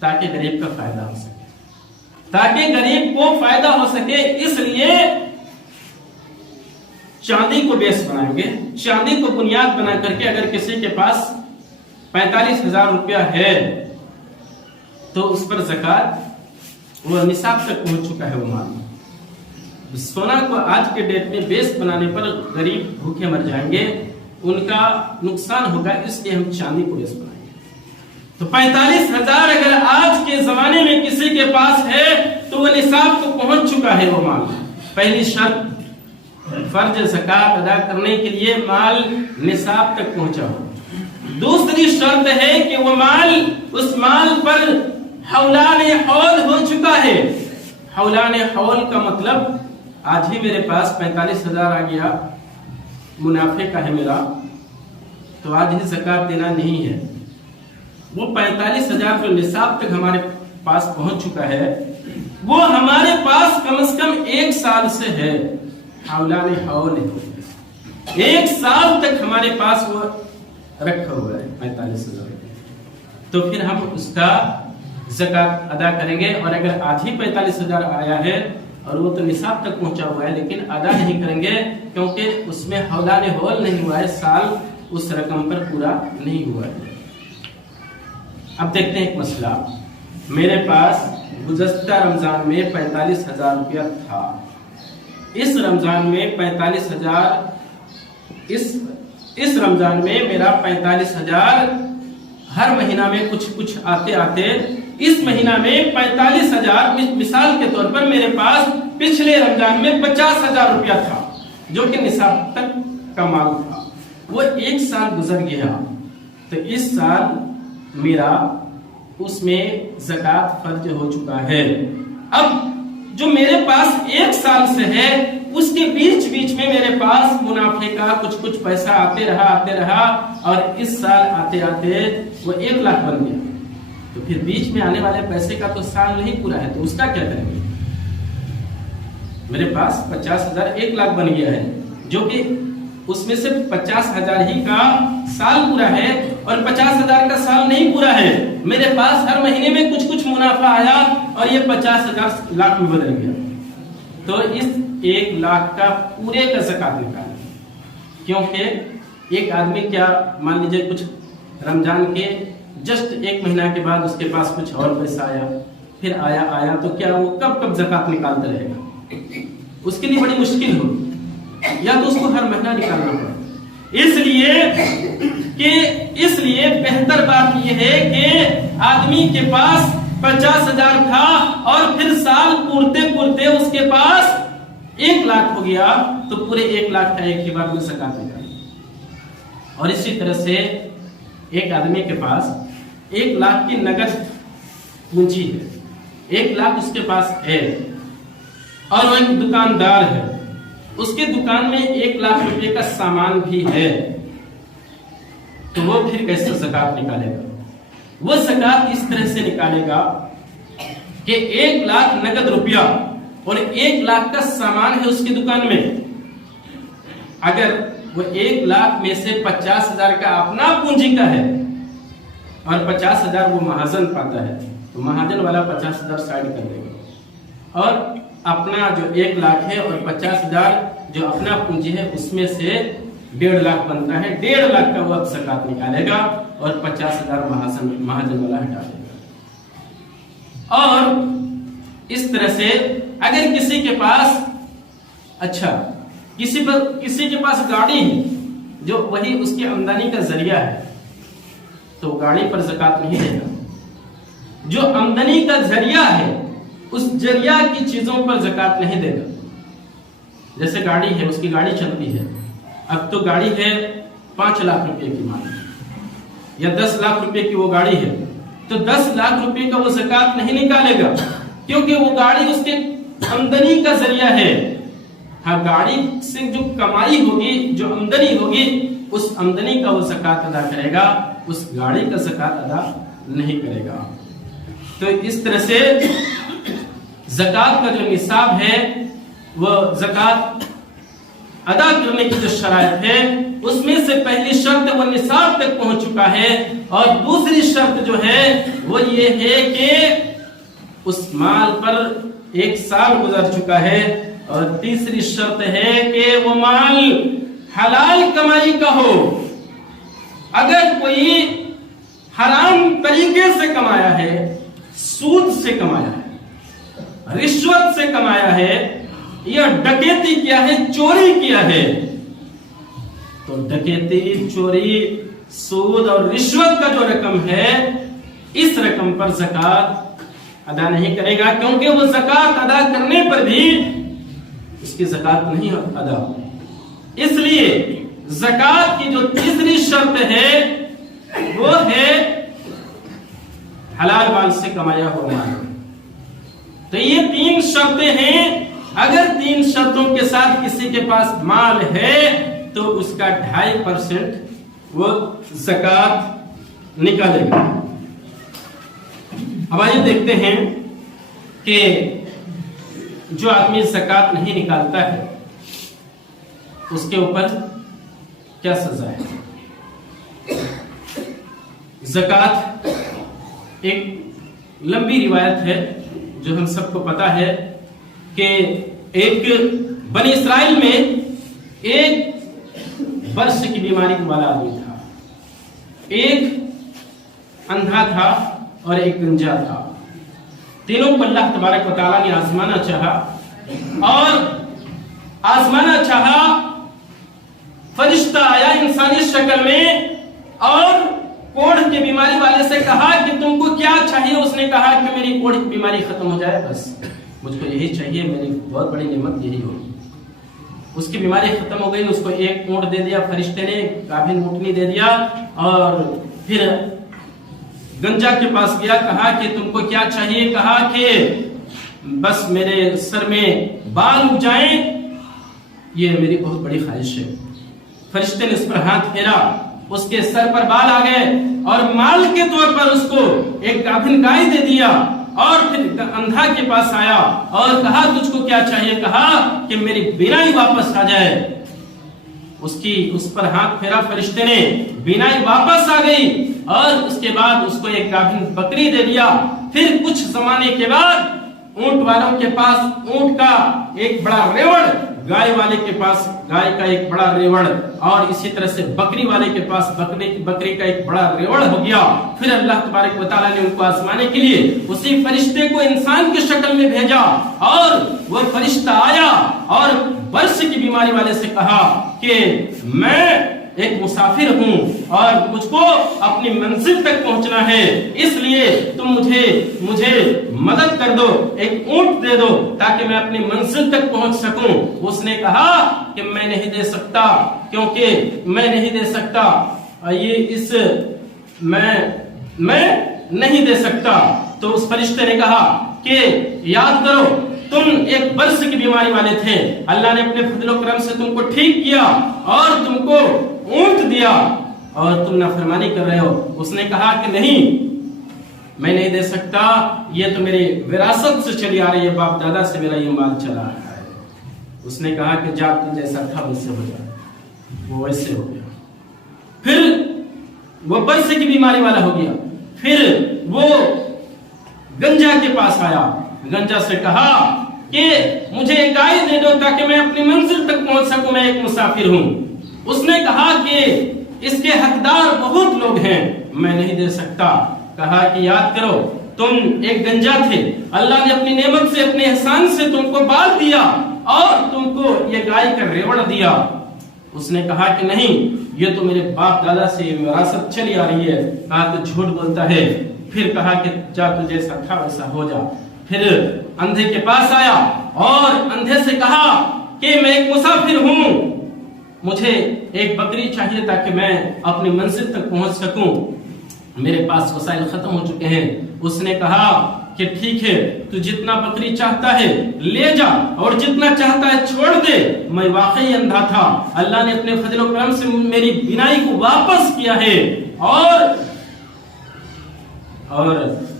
تاکہ غریب کا فائدہ ہو سکے، تاکہ غریب کو فائدہ ہو سکے، اس لیے چاندی کو بیس بنائیں گے، چاندی کو بنیاد بنا کر کے اگر کسی کے پاس 45,000 روپیہ ہے تو اس پر زکوٰۃ وہ نصاب تک پہنچ چکا ہے وہ مال۔ سونا کو آج کے ڈیٹ میں بیس بنانے پر غریب بھوکے مر جائیں گے، ان کا نقصان ہوگا، اس لیے ہم چاندی کو بیس بنائیں گے۔ تو 45,000 اگر آج کے زمانے میں کسی کے پاس ہے تو وہ نصاب کو پہنچ چکا ہے وہ مال۔ پہلی شرط فرض زکوٰۃ ادا کرنے کے لیے مال نصاب تک پہنچا ہو۔ دوسری شرط ہے کہ وہ مال، اس مال پر حولان حول ہو چکا ہے۔ حولان حول کا مطلب آج ہی میرے پاس 45,000 آ گیا، منافع کا ہے میرا، تو آج ہی زکوٰۃ دینا نہیں ہے۔ وہ 45,000 جو نصاب تک ہمارے پاس پہنچ چکا ہے وہ ہمارے پاس کم از کم 1 سال سے ہے۔ حولان حول ہے، 1 سال تک ہمارے پاس وہ رکھا ہوا ہے 45,000، تو پھر ہم اس کا زکوٰۃ ادا کریں گے۔ اور اگر آج ہی 45,000 آیا ہے اور وہ تو نصاب تک پہنچا ہوا ہے لیکن ادا نہیں کریں گے کیونکہ اس میں حولان حول نہیں ہوا ہے، سال اس رقم پر پورا نہیں ہوا ہے۔ اب دیکھتے ہیں ایک مسئلہ، میرے پاس گزشتہ رمضان میں 45,000 روپیہ تھا، اس رمضان میں 45,000 اس رمضان میں میرا 45,000 ہر مہینہ میں کچھ آتے آتے اس مہینہ میں 45,000 مثال کے طور پر میرے پاس پچھلے رمضان میں 50,000 روپیہ تھا جو کہ نصاب تک کا مال تھا، وہ 1 سال گزر گیا تو اس سال میرا اس میں زکوٰۃ فرض ہو چکا ہے۔ اب جو میرے پاس 1 سال سے ہے اس کے بیچ میں میرے پاس منافع کا کچھ پیسہ آتے رہا اور اس سال آتے وہ 1 لاکھ بن گیا، تو پھر بیچ میں آنے والے پیسے کا تو سال نہیں پورا ہے، تو اس کا کیا کریں گے؟ میرے پاس 50,000 1 لاکھ بن گیا ہے، جو کہ اس میں سے 50,000 ہی کا سال پورا ہے اور 50,000 کا سال نہیں پورا ہے، میرے پاس ہر مہینے میں کچھ منافع آیا اور یہ 50,000 لاکھ میں بدل گیا، تو اس 1 لاکھ کا پورے کا زکوٰۃ نکالیں، کیونکہ ایک آدمی کیا مان لیجئے کچھ رمضان کے جسٹ 1 مہینہ کے بعد اس کے پاس کچھ اور پیسہ آیا، پھر آیا تو کیا وہ کب زکوٰۃ نکالتا رہے گا؟ اس کے لیے بڑی مشکل ہوگی، یا تو اس کو ہر مہینہ نکالنا پڑے۔ اس لیے بہتر بات یہ ہے کہ آدمی کے پاس 50,000 تھا اور پھر سال پورتے اس کے پاس 1 لاکھ ہو گیا، تو پورے 1 لاکھ کا ایک ہی بار میں زکوٰۃ نکالی۔ اور اسی طرح سے ایک آدمی کے پاس 1 لاکھ کی نقد پونجی ہے، 1 لاکھ اس کے پاس ہے اور وہ ایک دکاندار ہے، اس کے دکان میں 1 لاکھ روپے کا سامان بھی ہے، تو وہ پھر کیسے زکوٰۃ نکالے گا؟ وہ زکوٰۃ اس طرح سے نکالے گا کہ 1 لاکھ نقد روپیہ اور 1 لاکھ کا سامان ہے اس کی دکان میں، اگر وہ 1 لاکھ میں سے 50,000 کا اپنا پونجی کا ہے اور 50,000 وہ مہاجن پاتا ہے، تو مہاجن والا 50,000 سائڈ کر دے گا اور اپنا جو 1 لاکھ ہے اور 50,000 جو اپنا پونجی ہے اس میں سے 1.5 لاکھ بنتا ہے، 1.5 لاکھ کا وہ زکوٰۃ نکالے گا اور 50,000 مہاجن والا ہٹا دے گا۔ اور اس طرح سے اگر کسی کے پاس کسی کے پاس گاڑی ہے جو وہی اس کی آمدنی کا ذریعہ ہے، تو گاڑی پر زکوٰۃ نہیں دے گا۔ جو آمدنی کا ذریعہ ہے اس ذریعہ کی چیزوں پر زکوٰۃ نہیں دے گا۔ جیسے گاڑی ہے، اس کی گاڑی چلتی ہے، اب تو گاڑی ہے 5 لاکھ روپے کی مان یا 10 لاکھ روپے کی وہ گاڑی ہے، تو 10 لاکھ روپے کا وہ زکوٰۃ نہیں نکالے گا کیونکہ وہ گاڑی اس کے آمدنی کا ذریعہ ہے۔ ہاں، گاڑی سے جو کمائی ہوگی، جو آمدنی ہوگی، اس آمدنی کا وہ زکوٰۃ ادا کرے گا، اس گاڑی کا زکوٰۃ ادا نہیں کرے گا۔ تو اس طرح سے زکوٰۃ کا جو نصاب ہے، وہ زکوٰۃ ادا کرنے کی جو شرائط ہے اس میں سے پہلی شرط وہ نصاب تک پہنچ چکا ہے، اور دوسری شرط جو ہے وہ یہ ہے کہ اس مال پر 1 سال گزر چکا ہے، اور تیسری شرط ہے کہ وہ مال حلال کمائی کا ہو۔ اگر کوئی حرام طریقے سے کمایا ہے، سود سے کمایا ہے، رشوت سے کمایا ہے، یا ڈکیتی کیا ہے، چوری کیا ہے، تو ڈکیتی، چوری، سود اور رشوت کا جو رقم ہے، اس رقم پر زکوٰۃ ادا نہیں کرے گا، کیونکہ وہ زکوٰۃ ادا کرنے پر بھی اس کی زکوٰۃ نہیں ادا۔ اس لیے زکوٰۃ کی جو تیسری شرط ہے وہ ہے حلال مال سے کمایا ہوا مال۔ تو یہ 3 شرطیں ہیں، اگر 3 شرطوں کے ساتھ کسی کے پاس مال ہے تو اس کا 2.5% وہ زکوٰۃ نکالے گا۔ اب آئیے دیکھتے ہیں کہ جو آدمی زکوٰۃ نہیں نکالتا ہے اس کے اوپر کیا سزا ہے۔ زکوٰۃ ایک لمبی روایت ہے جو ہم سب کو پتا ہے کہ ایک بنی اسرائیل میں ایک برس کی بیماری والا آدمی تھا، ایک اندھا تھا اور ایک گنجا تھا۔ تینوں کو اللہ تبارک و تعالیٰ نے آزمانا چاہا، اور آزمانا چاہا، فرشتہ آیا انسانی شکل میں اور کوڑھ کی بیماری والے سے کہا کہ تم کو کیا چاہیے؟ اس نے کہا کہ میری کوڑھ کی بیماری ختم ہو جائے، بس مجھ کو یہی چاہیے، میری بہت بڑی نعمت یہی ہوگی۔ اس کی بیماری ختم ہو گئی، اس کو 1 اونٹ دے دیا فرشتے نے، گابھن اونٹنی دے دیا، اور پھر گنجا کے پاس گیا، کہا کہ تم کو کیا چاہیے؟ کہا کہ بس میرے سر میں بال اگ جائیں، یہ میری بہت بڑی خواہش ہے۔ فرشتے نے اس پر ہاتھ پھیرا، اس کے سر پر بال آ گئے، اور مال کے طور پر اس کو ایک گابھن گائے دے دیا، اور پھر اندھا کے پاس آیا اور کہا تجھ کو کیا چاہیے؟ کہا کہ میری بینائی واپس آ جائے۔ اس پر ہاتھ پھیرا فرشتے نے، بینائی واپس آ گئی، اور اس کے بعد اس کو ایک گابھن بکری دے دیا۔ پھر کچھ زمانے کے بعد اونٹ والوں کے پاس اونٹ کا ایک بڑا ریوڑ، گائے والے کے پاس گائے کا ایک بڑا ریوڑ، اور اسی طرح سے بکری والے کے پاس بکری کا ایک بڑا ریوڑ ہو گیا۔ پھر اللہ تبارک و تعالیٰ نے ان کو آزمانے کے لیے اسی فرشتے کو انسان کی شکل میں بھیجا، اور وہ فرشتہ آیا اور برس کی بیماری والے سے کہا کہ میں ایک مسافر ہوں اور مجھ کو اپنی منزل تک پہنچنا ہے، اس لیے تم مجھے مدد کر دو، ایک اونٹ دے دو تاکہ میں اپنی منزل تک پہنچ سکوں۔ اس نے کہا کہ میں نہیں دے سکتا، کیونکہ میں نہیں دے سکتا، میں نہیں دے سکتا۔ تو اس فرشتے نے کہا کہ یاد کرو تم ایک برس کی بیماری والے تھے، اللہ نے اپنے فضل و کرم سے تم کو ٹھیک کیا اور تم کو اونٹ دیا، اور تم نافرمانی کر رہے ہو۔ اس نے کہا کہ نہیں، میں نہیں دے سکتا، یہ تو میری وراثت سے چلی آ رہی ہے، باپ دادا سے میرا یہ مال چلا رہا ہے۔ اس نے کہا کہ جا تو جیسا تھا ویسے ہو جائے، وہ ویسے ہو گیا۔ پھر وہ برس کی بیماری والا ہو گیا، پھر وہ گنجا کے پاس آیا، گنجا سے کہا کہ مجھے ایک گائے دے دو تاکہ میں اپنی منزل تک پہنچ سکوں، میں ایک مسافر ہوں۔ اس نے کہا کہ اس کے حقدار بہت لوگ ہیں، میں نہیں دے سکتا۔ کہا کہ یاد کرو تم ایک گنجا تھے، اللہ نے اپنی نعمت سے، اپنے احسان سے تم کو بال دیا اور تم کو یہ گائے کا ریوڑ دیا۔ اس نے کہا کہ نہیں، یہ تو میرے باپ دادا سے وراثت چلی آ رہی ہے۔ کہا تو جھوٹ بولتا ہے۔ پھر کہا کہ جا تو جیسا تھا ویسا ہو جا۔ پھر اندھے کے پاس آیا اور اندھے سے کہا کہ میں ایک مسافر ہوں، مجھے ایک بکری چاہیے تاکہ میں اپنی منزل تک پہنچ سکوں، میرے پاس وسائل ختم ہو چکے ہیں۔ اس نے کہا کہ ٹھیک ہے، تو جتنا بکری چاہتا ہے لے جا اور جتنا چاہتا ہے چھوڑ دے، میں واقعی اندھا تھا، اللہ نے اپنے فضل و کرم سے میری بینائی کو واپس کیا ہے، اور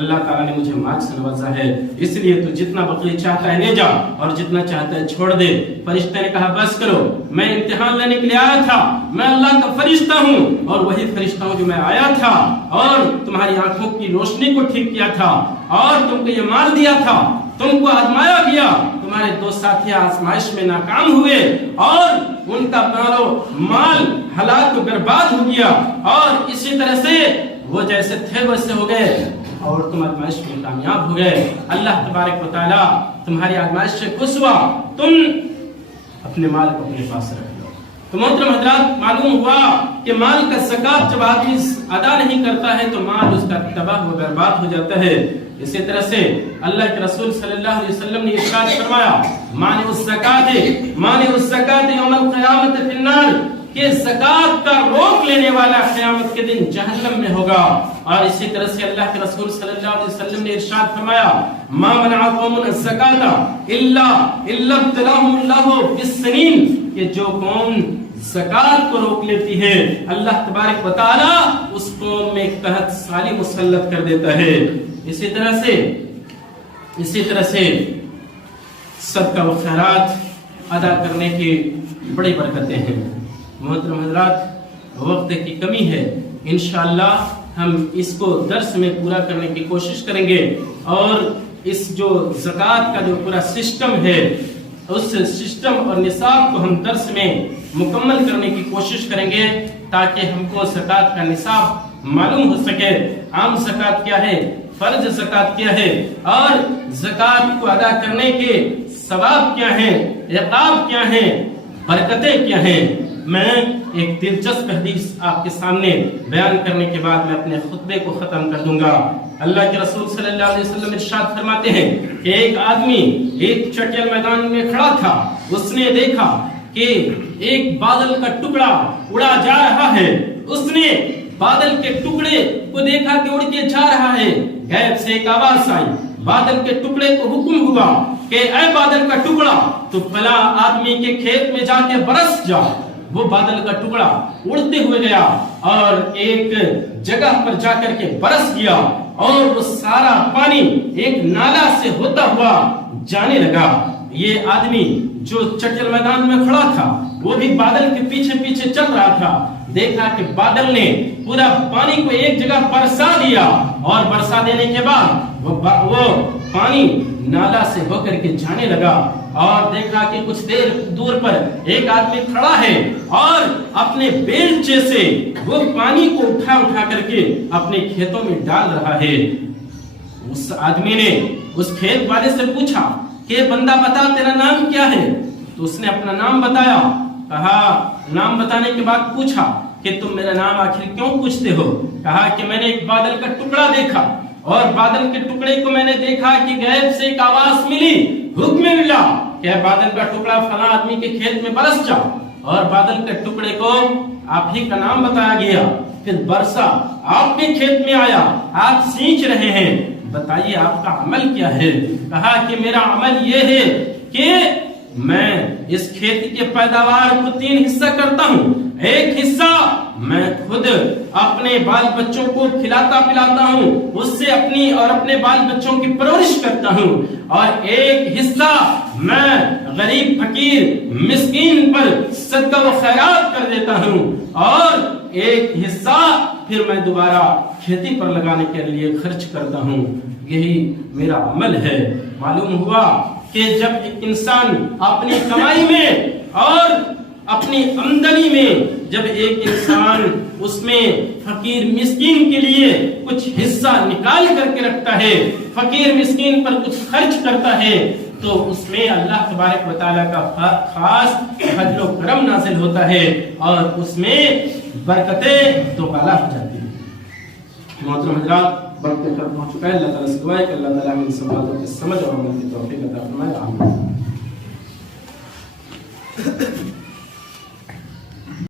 اللہ تعالیٰ نے مجھے مال سے نوازا ہے، اس لیے تو جتنا بقی چاہتا ہے لے جا اور جتنا چاہتا ہے چھوڑ دے۔ فرشتے نے کہا بس کرو، میں امتحان لینے کے لیے آیا تھا، میں اللہ کا فرشتہ ہوں اور وہی فرشتہ ہوں جو میں آیا تھا اور تمہاری آنکھوں کی روشنی کو ٹھیک کیا تھا اور تم کو یہ مال دیا تھا، تم کو آزمایا گیا، تمہارے دو ساتھی آزمائش میں ناکام ہوئے اور ان کا مال ہلاک و برباد ہو گیا اور اسی طرح سے وہ جیسے تھے ویسے ہو گئے اور تم آزمائش میں کامیاب ہو گئے۔ اللہ تبارک و تعالیٰ تمہاری آزمائش سے خوش ہوا، تم اپنے مال کو اپنے پاس رکھ لو۔ تو محترم حضرات، معلوم ہوا کہ مال کا زکات جب آدمی ادا نہیں کرتا ہے تو مال اس کا تباہ و برباد ہو جاتا ہے۔ اسی طرح سے اللہ کے رسول صلی اللہ علیہ وسلم نے ارشاد فرمایا مانع الزکات یوم القیامت فی النار، کہ زکات کا روک لینے والا قیامت کے دن جہنم میں ہوگا۔ اور اسی طرح سے اللہ کے رسول صلی اللہ علیہ وسلم نے ارشاد فرمایا ما منع قوم الزکات الا ابتلاهم اللہ بالسنین، کہ جو قوم زکات کو روک لیتی ہے اللہ تبارک و تعالی اس قوم میں قحط سالی مسلط کر دیتا ہے۔ اسی طرح سے صدقہ و خیرات ادا کرنے کی بڑی برکتیں ہیں۔ محترم حضرات، وقت کی کمی ہے، انشاءاللہ ہم اس کو درس میں پورا کرنے کی کوشش کریں گے اور اس جو زکوٰۃ کا جو پورا سسٹم ہے اس سسٹم اور نصاب کو ہم درس میں مکمل کرنے کی کوشش کریں گے تاکہ ہم کو زکوٰۃ کا نصاب معلوم ہو سکے، عام زکوٰۃ کیا ہے، فرض زکوٰۃ کیا ہے اور زکوٰۃ کو ادا کرنے کے ثواب کیا ہیں، عقاب کیا ہیں، برکتیں کیا ہیں۔ میں ایک دلچسپ حدیث آپ کے سامنے بیان کرنے کے بعد میں اپنے خطبے کو ختم کر دوں گا۔ اللہ کے رسول صلی اللہ علیہ وسلم ارشاد فرماتے ہیں کہ ایک آدمی ایک چٹیل میدان میں کھڑا تھا، اس نے دیکھا کہ ایک بادل کا ٹکڑا اڑا جا رہا ہے، اس نے بادل کے ٹکڑے کو دیکھا کہ اڑ کے جا رہا ہے، غیب سے ایک آواز آئی، بادل کے ٹکڑے کو حکم ہوا کہ اے بادل کا ٹکڑا تو فلاں آدمی کے کھیت میں جا کے برس جا۔ وہ بادل کا ٹکڑا اڑتے ہوئے گیا اور ایک جگہ پر جا کر کے برس گیا اور وہ سارا پانی ایک نالا سے ہوتا ہوا جانے لگا۔ یہ آدمی جو چٹیل میدان میں کھڑا تھا وہ بھی بادل کے پیچھے پیچھے چل رہا تھا، دیکھا کہ بادل نے پورا پانی کو ایک جگہ برسا دیا اور برسا دینے کے بعد وہ پانی نالا سے ہو کر کے جانے لگا اور دیکھا کہ کچھ دیر دور پر ایک آدمی کھڑا ہے اور اپنے بیلچے سے وہ پانی کو اٹھا کر کے اپنے کھیتوں میں ڈال رہا ہے۔ اس آدمی نے اس کھیت والے سے پوچھا کہ بندہ بتا تیرا نام کیا ہے؟ تو اس نے اپنا نام بتایا، کہا نام بتانے کے بعد پوچھا کہ تم میرا نام آخر کیوں پوچھتے ہو؟ کہا کہ میں نے ایک بادل کا ٹکڑا دیکھا اور بادل کے ٹکڑے کو میں نے دیکھا کہ غیب سے ایک آواز ملی، حکم ملا کہ بادل کا ٹکڑا فلاں آدمی کے کھیت میں برس جا، اور بادل کے ٹکڑے کو آپ ہی کا نام بتایا گیا، پھر برسا، آپ کے کھیت میں آیا، آپ سینچ رہے ہیں، بتائیے آپ کا عمل کیا ہے؟ کہا کہ میرا عمل یہ ہے کہ میں اس کھیت کے پیداوار کو 3 حصہ کرتا ہوں، ایک حصہ میں خود اپنے بال بچوں کو کھلاتا پلاتا ہوں، اس سے اپنی اور اپنے بال بچوں کی پرورش کرتا ہوں، اور ایک حصہ میں غریب فقیر مسکین پر صدقہ و خیرات کر دیتا ہوں، اور ایک حصہ پھر میں دوبارہ کھیتی پر لگانے کے لیے خرچ کرتا ہوں۔ یہی میرا عمل ہے۔ معلوم ہوا کہ جب ایک انسان اپنی کمائی میں اور اپنی آمدنی میں جب ایک انسان اس میں فقیر مسکین کے لیے کچھ حصہ نکال کر کے رکھتا ہے، فقیر مسکین پر کچھ خرچ کرتا ہے، تو اس میں اللہ تبارک و تعالیٰ کا خاص فضل و کرم نازل ہوتا ہے اور اس میں برکتیں دوبالا ہو جاتی ہیں۔ محترم حضرات، وقت ختم ہو چکا ہے۔ اللہ تعالیٰ سے دعا ہے کہ اللہ تعالیٰ ہمیں سب باتوں کی سمجھ اور عمل کی توفیق عطا فرمائے۔ آمین۔